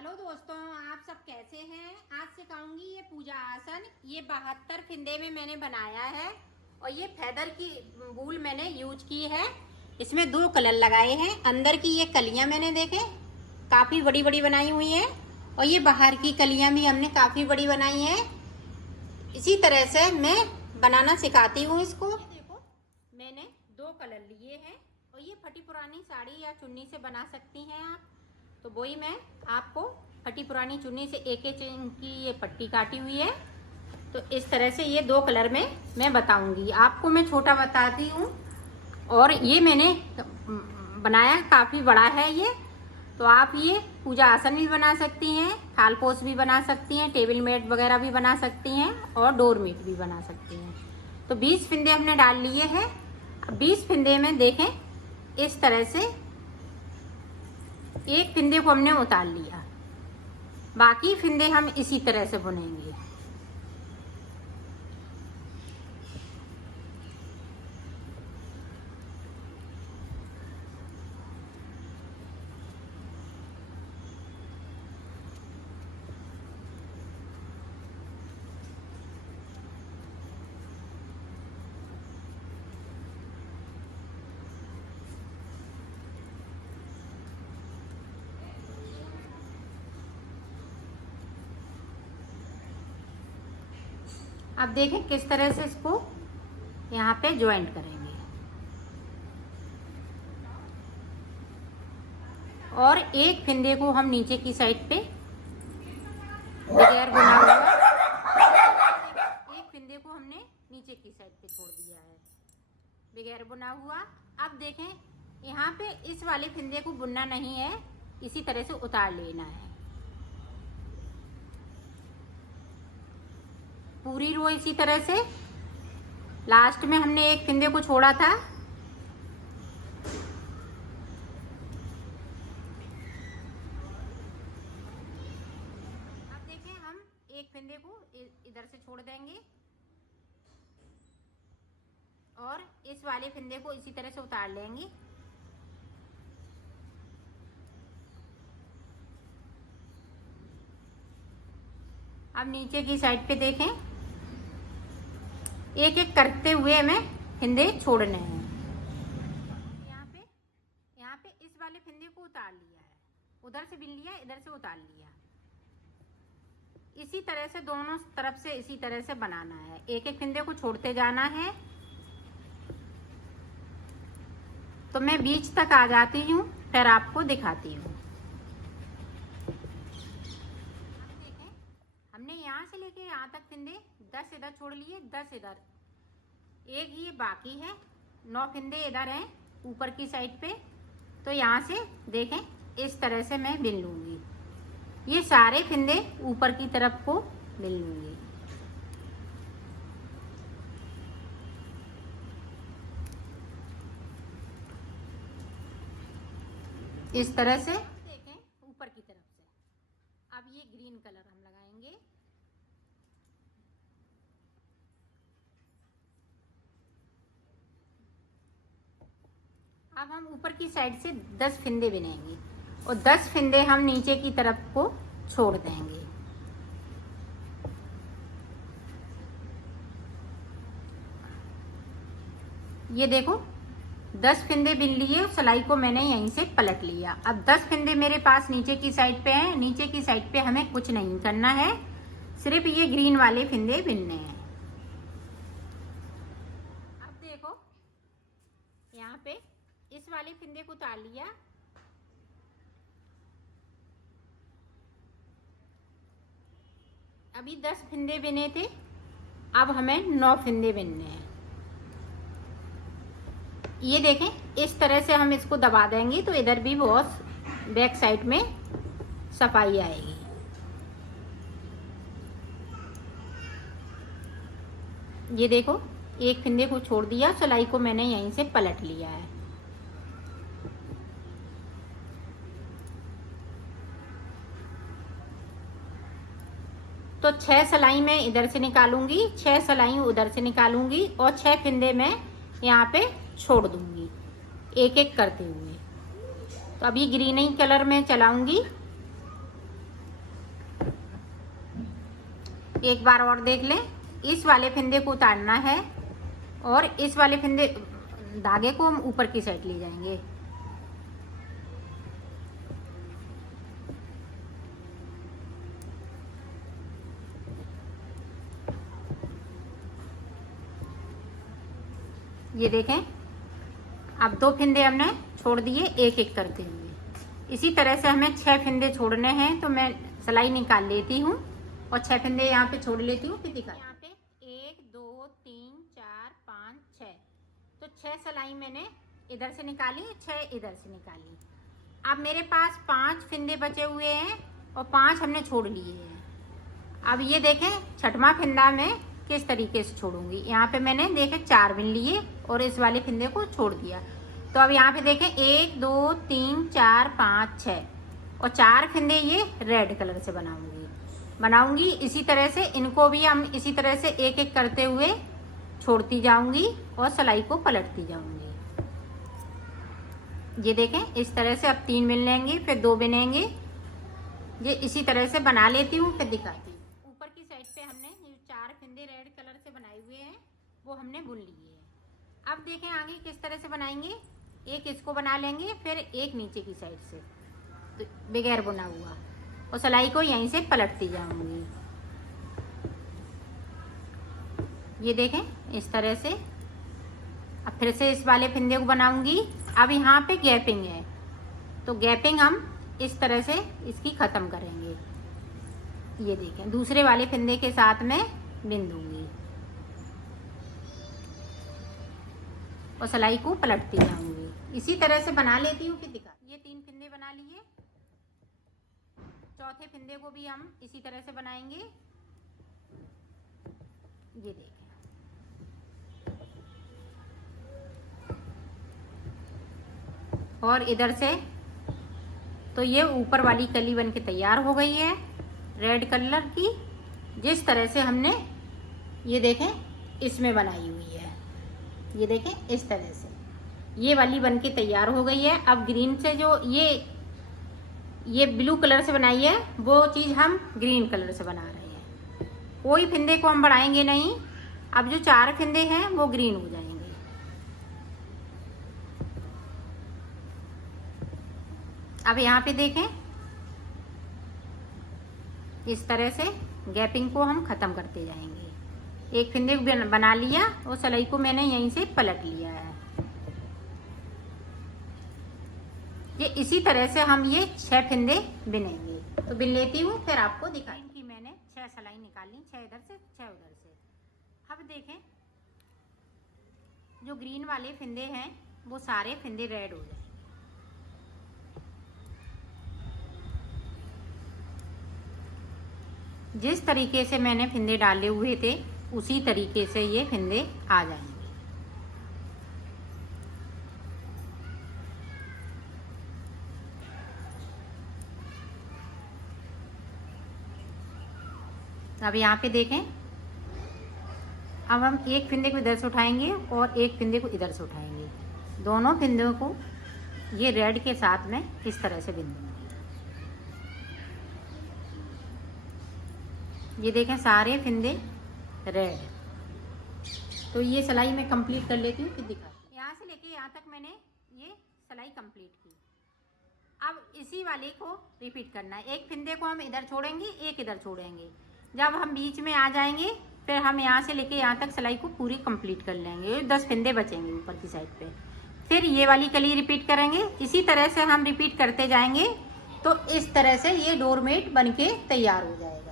Hello दोस्तों, आप सब कैसे हैं। आज सिखाऊंगी ये पूजा आसन। ये 72 फिंदे में मैंने बनाया है और ये फेदर की वूल मैंने यूज की है। इसमें 2 कलर लगाए हैं। अंदर की ये कलियां मैंने देखे काफ़ी बड़ी बड़ी बनाई हुई हैं और ये बाहर की कलियां भी हमने काफ़ी बड़ी बनाई हैं। इसी तरह से मैं बनाना सिखाती हूँ इसको। देखो, मैंने 2 कलर लिए हैं और ये फटी पुरानी साड़ी या चुन्नी से बना सकती हैं आप। तो वही मैं आपको फटी पुरानी चुन्नी से 1-1 इंच की ये पट्टी काटी हुई है। तो इस तरह से ये 2 कलर में मैं बताऊंगी आपको। मैं छोटा बताती हूँ और ये मैंने बनाया काफ़ी बड़ा है ये। तो आप ये पूजा आसन भी बना सकती हैं, थालपोश भी बना सकती हैं, टेबल मैट वगैरह भी बना सकती हैं और डोर मैट भी बना सकती हैं। तो 20 फिंदे हमने डाल लिए हैं। 20 फिंदे में देखें इस तरह से एक फिंदे को हमने उतार लिया, बाकी फिंदे हम इसी तरह से बुनेंगे। अब देखें किस तरह से इसको यहाँ पे ज्वाइंट करेंगे और एक फिंदे को हम नीचे की साइड पे बगैर बुना हुआ, एक फिंदे को हमने नीचे की साइड पे छोड़ दिया है बगैर बुना हुआ। अब देखें यहाँ पे इस वाले फिंदे को बुनना नहीं है, इसी तरह से उतार लेना है पूरी रो। इसी तरह से लास्ट में हमने एक फिंदे को छोड़ा था। अब देखें हम एक फिंदे को इधर से छोड़ देंगे और इस वाले फिंदे को इसी तरह से उतार लेंगे। अब नीचे की साइड पे देखें एक एक करते हुए हमें फिंदे छोड़ने हैं। यहाँ पे इस वाले फिंदे को उतार लिया है, उधर से बिन लिया, इधर से उतार लिया। इसी तरह से दोनों तरफ से इसी तरह से बनाना है, एक एक फिंदे को छोड़ते जाना है। तो मैं बीच तक आ जाती हूँ, फिर आपको दिखाती हूँ। हमने यहाँ से लेके यहाँ तक फिंदे 10 इधर छोड़ लिए, 10 इधर, एक ये बाकी है, 9 फिंदे इधर हैं ऊपर की साइड पे। तो यहाँ से देखें इस तरह से मैं बिन लूँगी, ये सारे फिंदे ऊपर की तरफ को बिन लूँगी। इस तरह से देखें ऊपर की तरफ से। अब ये ग्रीन कलर हम लगाएंगे। अब हम ऊपर की साइड से 10 फिंदे बिनेंगे और 10 फिंदे हम नीचे की तरफ को छोड़ देंगे। ये देखो 10 फिंदे बिन लिए, सिलाई को मैंने यहीं से पलट लिया। अब 10 फिंदे मेरे पास नीचे की साइड पे हैं। नीचे की साइड पे हमें कुछ नहीं करना है, सिर्फ ये ग्रीन वाले फिंदे बिनने हैं। अब देखो यहाँ पे इस वाले फिंदे को उतार लिया, अभी 10 फिंदे बिने थे, अब हमें 9 फिंदे बिनने हैं। ये देखें इस तरह से हम इसको दबा देंगे तो इधर भी बहुत बैक साइड में सफाई आएगी। ये देखो एक फिंदे को छोड़ दिया, सिलाई को मैंने यहीं से पलट लिया है। तो 6 सिलाई मैं इधर से निकालूंगी, 6 सिलाई उधर से निकालूंगी और 6 फिंदे मैं यहाँ पे छोड़ दूंगी एक एक करते हुए। तो अभी ग्रीन कलर में चलाऊंगी एक बार और देख लें। इस वाले फंदे को उतारना है और इस वाले फंदे धागे को हम ऊपर की साइड ले जाएंगे। ये देखें, अब 2 फंदे हमने छोड़ दिए एक एक करते हुए। इसी तरह से हमें 6 फंदे छोड़ने हैं, तो मैं सिलाई निकाल लेती हूँ और 6 फंदे यहाँ पे छोड़ लेती हूँ, फिर दिखा। यहाँ पे 1 2 3 4 5 6, तो 6 सिलाई मैंने इधर से निकाली, 6 इधर से निकाली। अब मेरे पास 5 फंदे बचे हुए हैं और 5 हमने छोड़ लिए हैं। अब ये देखें, छठवां फंदा मैं किस तरीके से छोड़ूंगी। यहाँ पे मैंने देखे 4 बिन लिए और इस वाले फंदे को छोड़ दिया। तो अब यहाँ पे देखें 1 2 3 4 5 6 और 4 फंदे ये रेड कलर से बनाऊंगी। इसी तरह से इनको भी हम इसी तरह से एक एक करते हुए छोड़ती जाऊंगी और सिलाई को पलटती जाऊंगी। ये देखें, इस तरह से अब 3 बिन लेंगे, फिर 2 बिनेंगे। ये इसी तरह से बना लेती हूँ, फिर दिखाती हूँ। ऊपर की साइड पे हमने ये 4 फंदे रेड कलर से बनाए हुए हैं, वो हमने बुन लिए हैं। अब देखें आगे किस तरह से बनाएंगे। एक इसको बना लेंगे, फिर एक नीचे की साइड से तो बगैर बुना हुआ, और सिलाई को यहीं से पलटती जाऊंगी। ये देखें इस तरह से। अब फिर से इस वाले फंदे को बनाऊंगी। अब यहाँ पे गैपिंग है, तो गैपिंग हम इस तरह से इसकी ख़त्म करेंगे। ये देखें, दूसरे वाले फंदे के साथ में बिन दूंगी और सिलाई को पलटती जाऊंगी। इसी तरह से बना लेती हूँ, फिर दिखा। ये 3 फंदे बना लिए, चौथे फंदे को भी हम इसी तरह से बनाएंगे। ये देखें, और इधर से तो ये ऊपर वाली कली बन के तैयार हो गई है रेड कलर की, जिस तरह से हमने ये देखें इसमें बनाई हुई है। ये देखें इस तरह से ये वाली बन के तैयार हो गई है। अब ग्रीन से जो ये ब्लू कलर से बनाई है, वो चीज़ हम ग्रीन कलर से बना रहे हैं। कोई फंदे को हम बढ़ाएंगे नहीं। अब जो 4 फंदे हैं वो ग्रीन हो जाएंगे। अब यहाँ पे देखें, इस तरह से गैपिंग को हम ख़त्म करते जाएंगे। एक फंदे को बना लिया और सिलाई को मैंने यहीं से पलट लिया है। ये इसी तरह से हम ये 6 फंदे बिनेंगे। तो बिन लेती हूँ, फिर आपको दिखाई कि मैंने 6 सिलाई निकाली, 6 इधर से 6 उधर से। अब देखें, जो ग्रीन वाले फंदे हैं वो सारे फंदे रेड हो जाए। जिस तरीके से मैंने फंदे डाले हुए थे उसी तरीके से ये फंदे आ जाएंगे। अब यहाँ पे देखें, अब हम एक फंदे को इधर से उठाएंगे और एक फंदे को इधर से उठाएंगे। दोनों फंदों को ये रेड के साथ में इस तरह से बिन दूंगी। ये देखें सारे फंदे रेड। तो ये सिलाई मैं कंप्लीट कर लेती हूँ, फिर दिखाती हूँ। यहाँ से लेके यहाँ तक मैंने ये सिलाई कंप्लीट की। अब इसी वाले को रिपीट करना है। एक फंदे को हम इधर छोड़ेंगे, एक इधर छोड़ेंगे। जब हम बीच में आ जाएंगे, फिर हम यहाँ से लेके यहाँ तक सिलाई को पूरी कंप्लीट कर लेंगे। 10 फंदे बचेंगे ऊपर की साइड पे। फिर ये वाली कली रिपीट करेंगे। इसी तरह से हम रिपीट करते जाएंगे, तो इस तरह से ये डोरमेट बन के तैयार हो जाएगा।